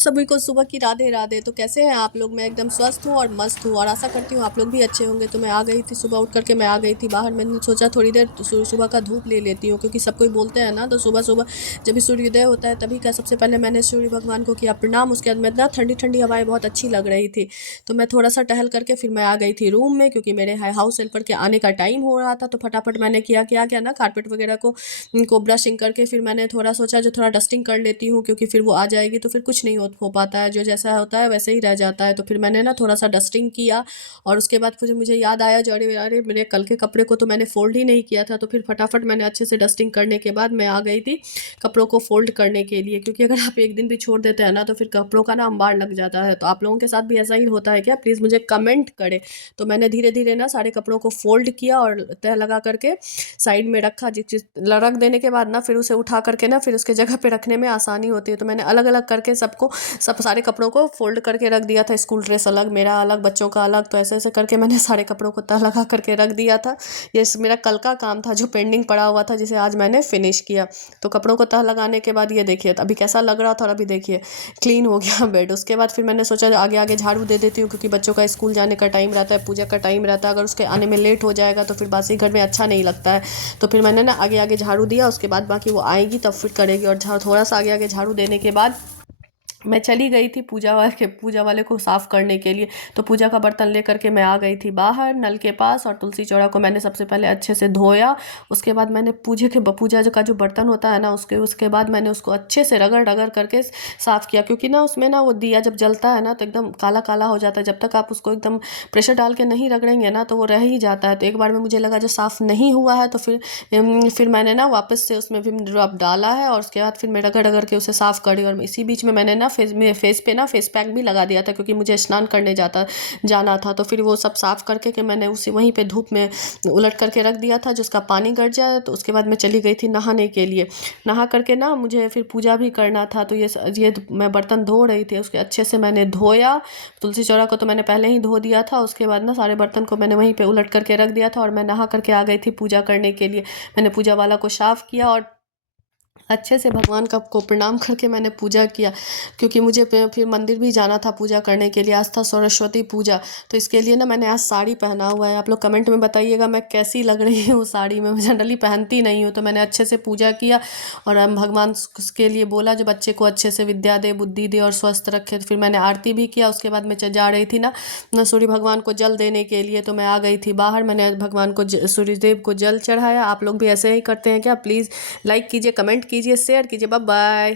सभी को सुबह की राधे राधे। तो कैसे हैं आप लोग? मैं एकदम स्वस्थ हूँ और मस्त हूँ और आशा करती हूँ आप लोग भी अच्छे होंगे। तो मैं आ गई थी, सुबह उठ करके मैं आ गई थी बाहर। मैंने सोचा थोड़ी देर सुबह का धूप ले लेती हूँ, क्योंकि सब कोई बोलते हैं ना, तो सुबह सुबह जब भी सूर्योदय होता है तभी का सबसे पहले मैंने सूर्य भगवान को किया प्रणाम। उसके बाद में ना ठंडी ठंडी हवाएं बहुत अच्छी लग रही थी, तो मैं थोड़ा सा टहल करके फिर मैं आ गई थी रूम में, क्योंकि मेरे हाउस हेल्पर के आने का टाइम हो रहा था। तो फटाफट मैंने किया ना, कारपेट वगैरह को ब्रशिंग करके फिर मैंने थोड़ा सोचा जो थोड़ा डस्टिंग कर लेती हूँ, क्योंकि फिर वो आ जाएगी तो फिर कुछ नहीं हो पाता है, जो जैसा होता है वैसे ही रह जाता है। तो फिर मैंने ना थोड़ा सा डस्टिंग किया और उसके बाद फिर मुझे याद आया जो अरे अरे मेरे कल के कपड़े को तो मैंने फोल्ड ही नहीं किया था। तो फिर फटाफट मैंने अच्छे से डस्टिंग करने के बाद मैं आ गई थी कपड़ों को फोल्ड करने के लिए, क्योंकि अगर आप एक दिन भी छोड़ देते हैं ना तो फिर कपड़ों का ना अंबार लग जाता है। तो आप लोगों के साथ भी ऐसा ही होता है क्या? प्लीज़ मुझे कमेंट करें। तो मैंने धीरे धीरे ना सारे कपड़ों को फोल्ड किया और तह लगा करके साइड में रखा। जिस चीज़ रख देने के बाद ना फिर उसे उठा करके ना फिर उसके जगह पे रखने में आसानी होती है। तो मैंने अलग अलग करके सबको सब सारे कपड़ों को फोल्ड करके रख दिया था। स्कूल ड्रेस अलग, मेरा अलग, बच्चों का अलग। तो ऐसे ऐसे करके मैंने सारे कपड़ों को तह लगा करके रख दिया था। ये मेरा कल का काम था जो पेंडिंग पड़ा हुआ था, जिसे आज मैंने फिनिश किया। तो कपड़ों को तह लगाने के बाद ये देखिए अभी कैसा लग रहा था, और अभी देखिए क्लीन हो गया बेड। उसके बाद फिर मैंने सोचा आगे आगे झाड़ू दे देती हूँ, क्योंकि बच्चों का स्कूल जाने का टाइम रहता है, पूजा का टाइम रहता है। अगर उसके आने में लेट हो जाएगा तो फिर बासी घर में अच्छा नहीं लगता है। तो फिर मैंने ना आगे आगे झाड़ू दिया, उसके बाद बाकी वो आएगी तब फिर करेगी। और थोड़ा सा आगे आगे झाड़ू देने के बाद मैं चली गई थी पूजा वाले को साफ़ करने के लिए। तो पूजा का बर्तन लेकर के मैं आ गई थी बाहर नल के पास, और तुलसी चौरा को मैंने सबसे पहले अच्छे से धोया। उसके बाद मैंने पूजा का जो बर्तन होता है ना, उसके बाद मैंने उसको अच्छे से रगड़ रगड़ करके साफ़ किया, क्योंकि ना उसमें ना वो दिया जब जलता है ना तो एकदम काला काला हो जाता है। जब तक आप उसको एकदम प्रेशर डाल के नहीं रगड़ेंगे ना तो वो रह ही जाता है। तो एक बार में मुझे लगा जो साफ़ नहीं हुआ है, तो फिर मैंने ना वापस से उसमें विम ड्रॉप डाला है, और उसके बाद फिर मैं रगड़ रगड़ के उसे साफ़ करी। और इसी बीच में मैंने ना फेस पे ना फेस पैक भी लगा दिया था, क्योंकि मुझे स्नान करने जाना था। तो फिर वो सब साफ़ करके कि मैंने उसे वहीं पे धूप में उलट करके रख दिया था, जिसका पानी गड़ जाए। तो उसके बाद मैं चली गई थी नहाने के लिए। नहा करके ना मुझे फिर पूजा भी करना था, तो ये मैं बर्तन धो रही थी, उसके अच्छे से मैंने धोया। तुलसी चौरा को तो मैंने पहले ही धो दिया था। उसके बाद ना सारे बर्तन को मैंने वहीं पे उलट करके रख दिया था, और मैं नहा करके आ गई थी पूजा करने के लिए। मैंने पूजा वाला को साफ़ किया और अच्छे से भगवान का को प्रणाम करके मैंने पूजा किया, क्योंकि मुझे फिर मंदिर भी जाना था पूजा करने के लिए। आज था सरस्वती पूजा, तो इसके लिए ना मैंने आज साड़ी पहना हुआ है। आप लोग कमेंट में बताइएगा मैं कैसी लग रही हूँ साड़ी में। मैं जनरली पहनती नहीं हूँ। तो मैंने अच्छे से पूजा किया और हम भगवान के लिए बोला जो बच्चे को अच्छे से विद्या दे, बुद्धि दे और स्वस्थ रखे। तो फिर मैंने आरती भी किया। उसके बाद मैं जा रही थी ना सूर्य भगवान को जल देने के लिए, तो मैं आ गई थी बाहर। मैंने भगवान को सूर्यदेव को जल चढ़ाया। आप लोग भी ऐसे ही करते हैं क्या? प्लीज़ लाइक कीजिए, कमेंट कीजिए, शेयर कीजिए। Bye bye.